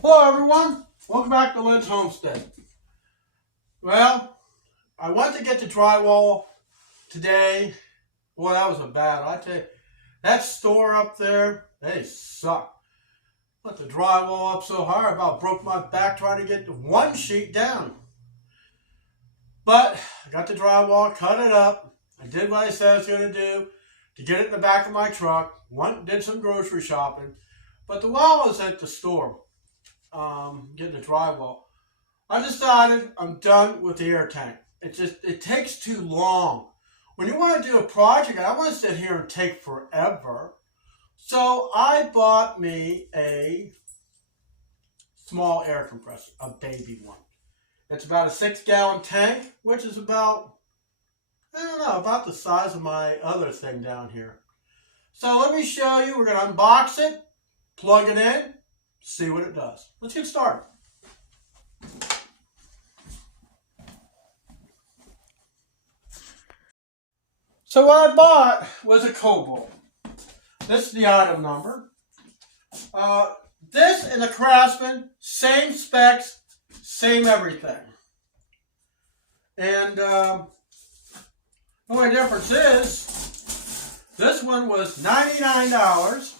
Hello everyone, welcome back to Lynn's Homestead. Well, I went to get the drywall today. Boy, that was a battle. I tell you, that store up there, they suck. Put the drywall up so hard, I about broke my back trying to get one sheet down. But I got the drywall, cut it up. I did what I said I was going to do to get it in the back of my truck. Did some grocery shopping. But while I was at the store, getting the drywall, I decided I'm done with the air tank. It takes too long. When you want to do a project, I don't want to sit here and take forever. So I bought me a small air compressor, a baby one. It's about a 6-gallon tank, which is about the size of my other thing down here. So let me show you. We're going to unbox it, plug it in, see what it does. Let's get started. So what I bought was a Kobalt. This is the item number. This and the Craftsman, same specs, same everything. And the only difference is this one was $99.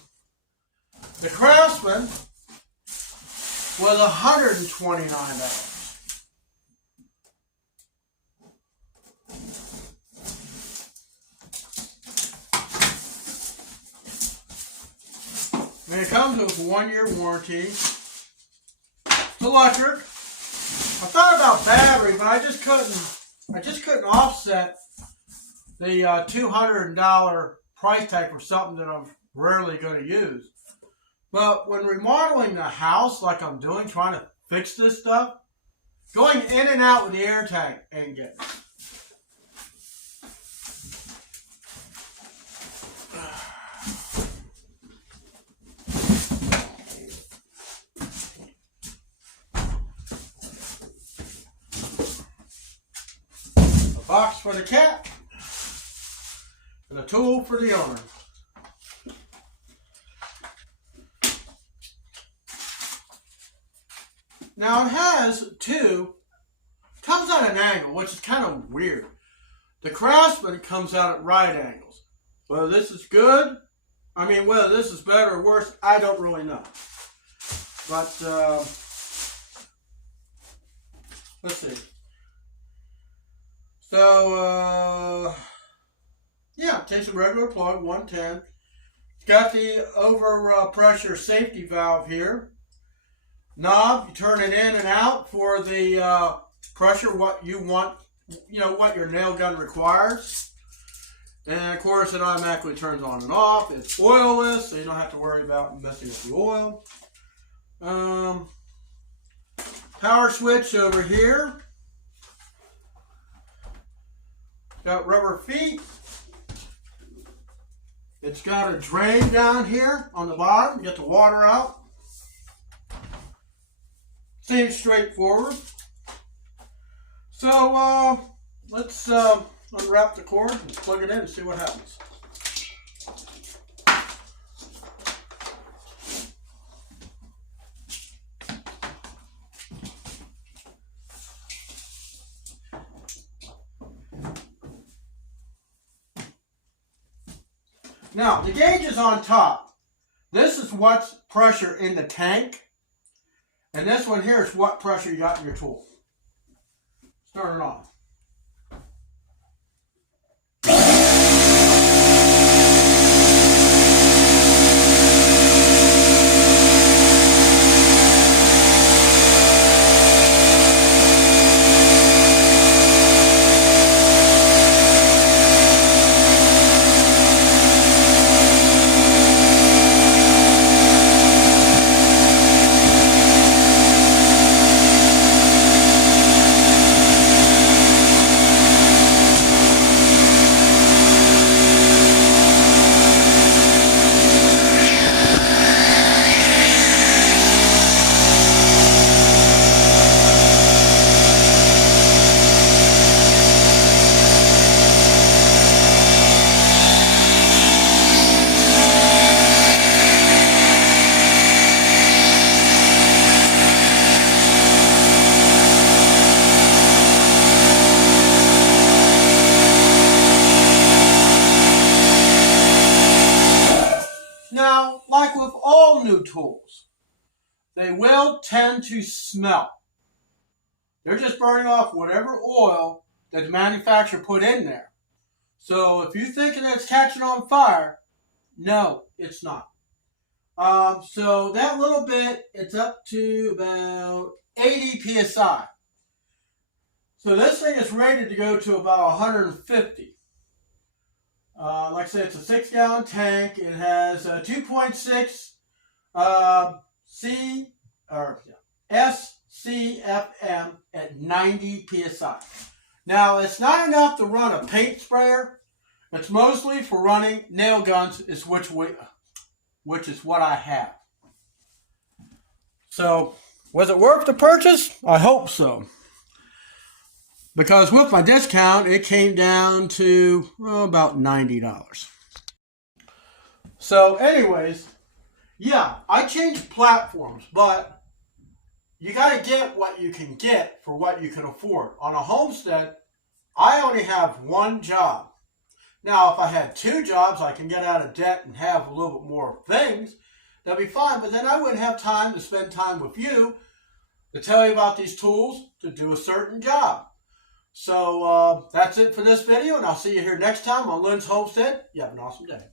The Craftsman was $129. And it comes with a 1-year warranty. It's electric. I thought about battery, but I just couldn't offset the $200 price tag for something that I'm rarely going to use. But when remodeling the house like I'm doing, trying to fix this stuff, going in and out with the air tank ain't getting it. A box for the cat and a tool for the owner. Now it has comes at an angle, which is kind of weird. The Craftsman comes out at right angles. Whether this is good, whether this is better or worse, I don't really know. But, let's see. So, yeah, it takes a regular plug, 110. It's got the overpressure safety valve here. Knob, you turn it in and out for the pressure, what you want, what your nail gun requires. And of course it automatically turns on and off. It's oilless, so you don't have to worry about messing with the oil. Power switch over here. Got rubber feet. It's got a drain down here on the bottom. Get the water out. Seems straightforward. So let's unwrap the cord and plug it in and see what happens. Now the gauge is on top. This is what's pressure in the tank. And this one here is what pressure you got in your tool. Turn it on. tools, they will tend to smell. They're just burning off whatever oil that the manufacturer put in there. So if you're thinking that it's catching on fire, no, it's not. So that little bit, it's up to about 80 psi. So this thing is rated to go to about 150. Like I said, it's a 6-gallon tank. It has 2.6 SCFM at 90 psi. Now, it's not enough to run a paint sprayer. It's mostly for running nail guns, which is what I have. So, was it worth the purchase? I hope so. Because with my discount, it came down to about $90. So anyways, yeah, I changed platforms, but you got to get what you can get for what you can afford. On a homestead, I only have one job. Now, if I had 2 jobs, I can get out of debt and have a little bit more things. That'd be fine, but then I wouldn't have time to spend time with you to tell you about these tools to do a certain job. So that's it for this video, and I'll see you here next time on Lynn's Homestead. You have an awesome day.